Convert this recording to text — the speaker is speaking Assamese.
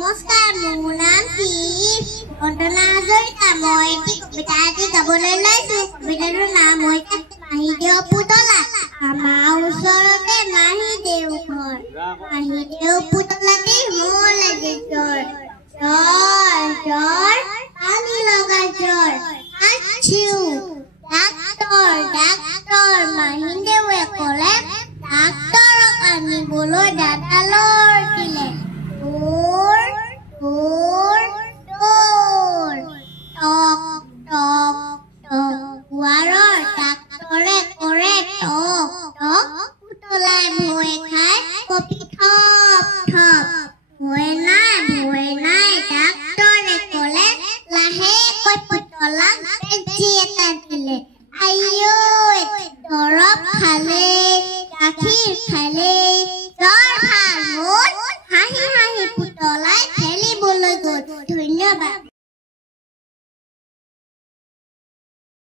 নমস্কাৰ মোৰ নাম শিৱ ঘটনা জড়িত মই এটি কবিতা এটি গাবলৈ লৈছোঁ কবিতাটোৰ নাম হৈছে মাহীদেউ পুতলা আমাৰ ওচৰতে মাহীদেউ ঘৰ মাহীদেউ পুতলাতে হ'ল আজি জ্বৰ জ্বৰ জ্বৰ পানী লগা জ্বৰ আচ্ছু ডাক্তৰ ডাক্তৰ মাহীদেউৱে ক'লে ডাক্তৰক আনিবলৈ দাদালৰ দিলে ধন্যবাদ।